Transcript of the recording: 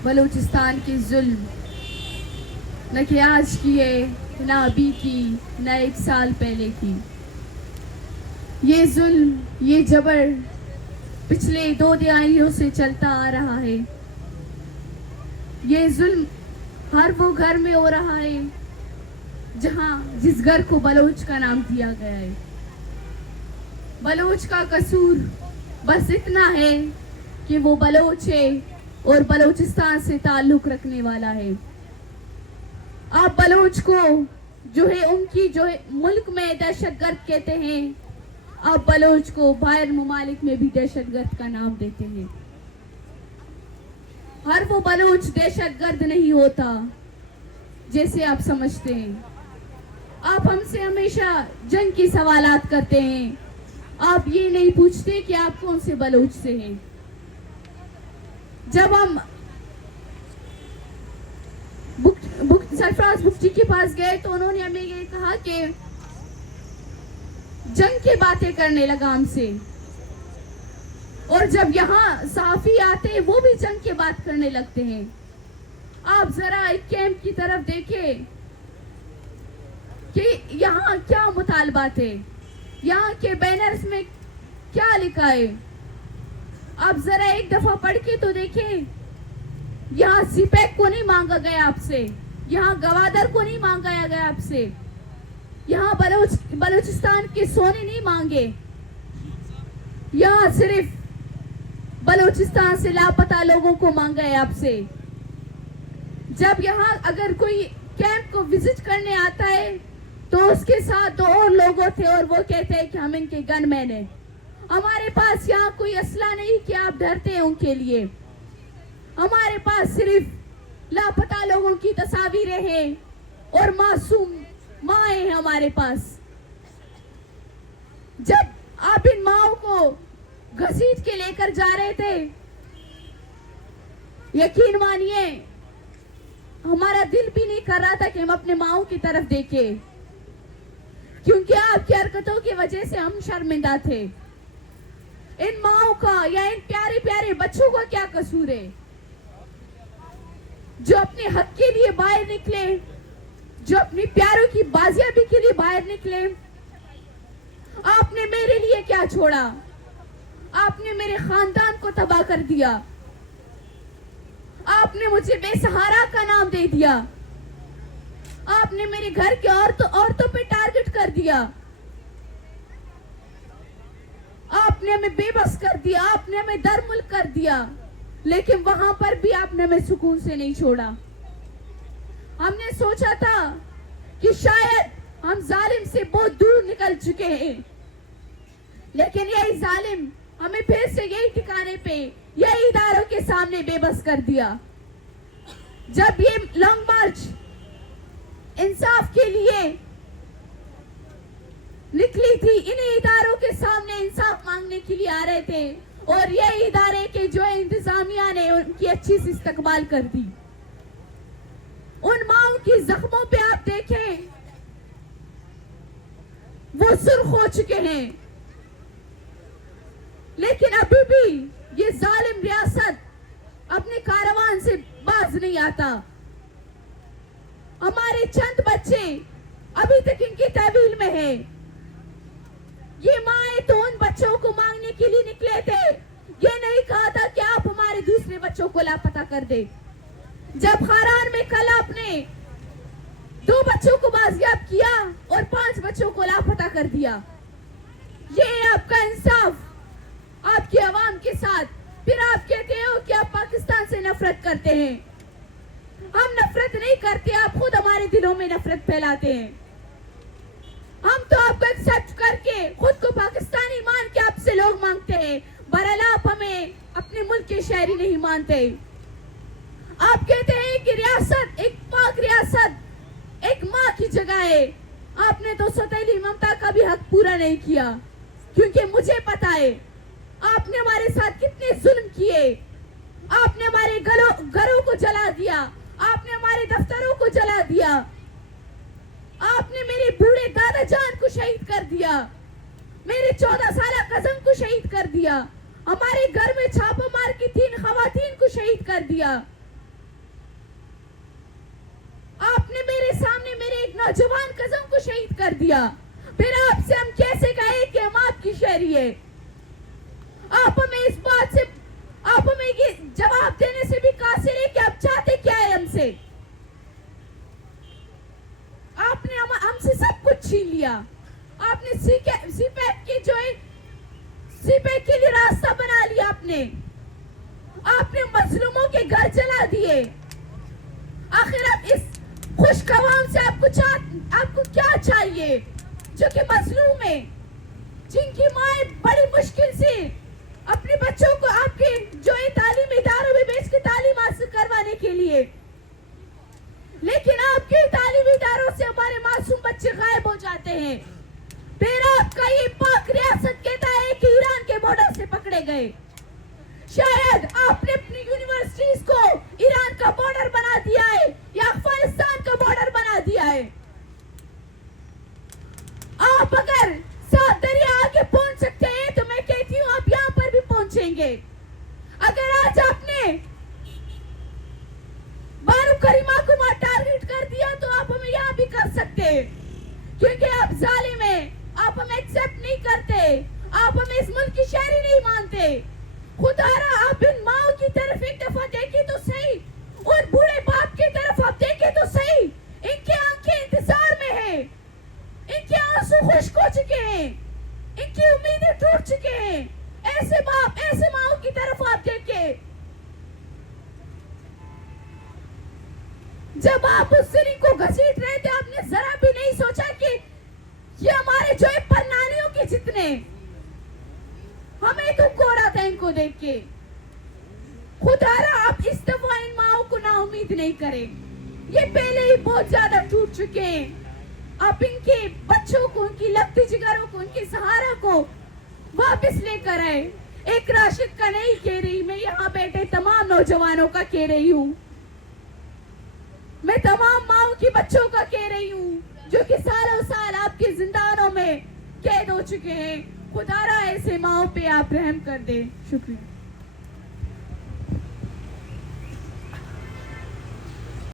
बलूचिस्तान के जुल्म न कि आज की है, न अभी की, न 1 साल पहले की। ये जुल्म, ये जबर पिछले 2 दहाइयों से चलता आ रहा है। ये जुल्म हर वो घर में हो रहा है जिस घर को बलोच का नाम दिया गया है। बलोच का कसूर बस इतना है कि वो बलोच है और बलोचिस्तान से ताल्लुक रखने वाला है। आप बलोच को उनकी मुल्क में दहशतगर्द कहते हैं, आप बलोच को बाहर मुमालिक में भी दहशतगर्द का नाम देते हैं। हर वो बलोच दहशतगर्द नहीं होता जैसे आप समझते हैं। आप हमसे हमेशा जंग की सवालात करते हैं, आप ये नहीं पूछते कि आप कौन से बलोच से हैं। जब हम सरफराज मुफ्ती के पास गए तो उन्होंने हमें ये कहा कि जंग की बातें करने लगा हमसे, और जब यहाँ सहाफी आते हैं वो भी जंग की बात करने लगते हैं। आप जरा एक कैंप की तरफ देखें कि यहाँ क्या मुतालबात है, यहाँ के बैनर्स में क्या लिखा है। आप जरा एक दफा पढ़ के तो देखें, यहाँ सीपैक को नहीं मांगा गया आपसे, यहाँ गवादर को नहीं मांगा गया आपसे, यहाँ बलूचिस्तान के सोने नहीं मांगे, यहाँ सिर्फ बलूचिस्तान से लापता लोगों को मांगा है आपसे। जब यहाँ अगर कोई कैंप को विजिट करने आता है तो उसके साथ 2 और लोग थे और वो कहते हैं कि हम इनके गनमैन हैं। हमारे पास यहाँ कोई असला नहीं कि आप डरते हैं उनके लिए। हमारे पास सिर्फ लापता लोगों की तस्वीरें हैं और मासूम माएं हैं हमारे पास। जब आप इन माओं को घसीट के लेकर जा रहे थे, यकीन मानिए हमारा दिल भी नहीं कर रहा था कि हम अपने माओं की तरफ देखें, क्योंकि आपकी हरकतों की वजह से हम शर्मिंदा थे। इन माओं का या इन प्यारे प्यारे बच्चों का क्या कसूर है जो अपने हक के लिए बाहर निकले, जो अपनी प्यारों की बाजियाबी के लिए बाहर निकले। आपने मेरे लिए क्या छोड़ा? आपने मेरे खानदान को तबाह कर दिया। आपने मुझे बेसहारा का नाम दे दिया। आपने मेरे घर के औरतों पे टारगेट कर दिया। आपने हमें बेबस कर दिया, आपने हमें दरमुल्क कर दिया, लेकिन वहां पर भी आपने हमें सुकून से नहीं छोड़ा। हमने सोचा था कि शायद हम जालिम से बहुत दूर निकल चुके हैं, लेकिन यही जालिम हमें फिर से यही ठिकाने पे, यही इदारों के सामने बेबस कर दिया। जब ये लॉन्ग मार्च इंसाफ के लिए निकली थी, इन्हीं इदारों के सामने इंसाफ मांगने के लिए आ रहे थे, और ये इदारे के जो इंतजामिया ने उनकी अच्छी से इस्तकबाल कर दी। उन माओं की जख्मों पे आप देखें, वो सुर्ख हो चुके हैं, लेकिन अभी भी ये जालिम रियासत अपने कारवान से बाज नहीं आता। हमारे चंद बच्चे अभी तक इनकी तहवील में है। ये माए तो उन बच्चों को मांगने के लिए निकले थे, ये नहीं कहा था कि आप हमारे दूसरे बच्चों को लापता कर दे। जब खारान में कल आपने 2 बच्चों को बाजियाब किया और 5 बच्चों को लापता कर दिया, ये आपका इंसाफ आपकी आवाम के साथ। फिर आप कहते हो कि आप पाकिस्तान से नफरत करते हैं। हम नफरत नहीं करते, आप खुद हमारे दिलों में नफरत फैलाते हैं। हम तो आपको एक्सेप्ट करके खुद को पाकिस्तानी मान के आपसे लोग मांगते हैं, बहरहाल आप हमें अपने मुल्क के शहरी नहीं मानते। आप कहते हैं कि रियासत एक पाक रियासत, एक माँ की जगह है। आपने तो सौतेली ममता का भी हक पूरा नहीं किया, क्योंकि मुझे पता है आपने हमारे साथ कितने जुल्म किए। आपने हमारे घरों को जला दिया, आपने हमारे दफ्तरों को जला दिया, आपने मेरे बूढ़े दादा जान को शहीद कर दिया, मेरे 14 साल कज़न को शहीद कर दिया। हमारे घर में छापा मार के 3 खवातीन को शहीद कर दिया। आपने मेरे सामने मेरे एक नौजवान कज़न को शहीद कर दिया। फिर आपसे हम कैसे कहें कि हम आपकी शहरी है? आप हमें इस बात से, आप हमें ये जवाब देने से भी कासिर है कि आप चाहते क्या है हमसे? आपने हमसे सब कुछ छीन लिया। आपने सीपैक की जो है सीपैक के लिए रास्ता बना लिया। आपने मजलूमों के घर जला दिए। आखिर आप इस खुशखवाम से आपको क्या चाहिए जो कि मजलूम है, जिनकी माए बड़ी मुश्किल से अपने बच्चों को आपके जो है तालीमी इदारों में भेज के तालीम हासिल करवाने के लिए, लेकिन आपके तालीमी इदारों से हमारे मासूम बच्चे गायब हो जाते हैं। फिर आपका ये पाक रियासत कहता है कि ईरान के बॉर्डर से पकड़े गए। शायद आपने अपनी यूनिवर्सिटीज को ईरान का बॉर्डर बना दिया है या अफगानिस्तान का बॉर्डर बना दिया है। आप अगर 7 दरिया आगे पहुंच सकते हैं तो मैं कहती हूँ आप यहाँ पर भी पहुंचेंगे। अगर आज आपने बारू करीमा को वहां टारगेट कर दिया तो आप हमें यहाँ भी कर सकते हैं, क्योंकि आप जालिम हैं। आप हमें एक्सेप्ट नहीं करते, आप हमें इस मुल्क की शहरी नहीं मानते। खुदारा आप इन माओ की तरफ एक दफा देखें तो सही, और बूढ़े बाप की तरफ आप देखें तो सही। इनकी आंखें इंतजार में हैं, इनके आंसू खुश्क हो चुके हैं, इनकी उम्मीदें टूट चुके हैं। ऐसे बाप, ऐसे माओ की तरफ आप देखें। जब आप उस सिरी को घसीट रहे थे, आपने जरा भी नहीं सोचा कि ये हमारे जो है परनानियों के जितने। हमें दुख हो रहा था इनको देख के। खुदारा आप इस दफा इन माओ को ना उम्मीद नहीं करें, ये पहले ही बहुत ज्यादा टूट चुके हैं। आप इनके बच्चों को, उनकी लगती जिगरों को, उनके सहारा को वापस लेकर आए। एक राशिद का नहीं कह रही, मैं यहाँ बैठे तमाम नौजवानों का कह रही हूँ, मैं तमाम माओ की बच्चों का कह रही हूँ जो कि सालों साल आपके जिंदानों में कैद हो चुके हैं। खुदारा ऐसे माओ पे आप रहम कर दे। शुक्रिया।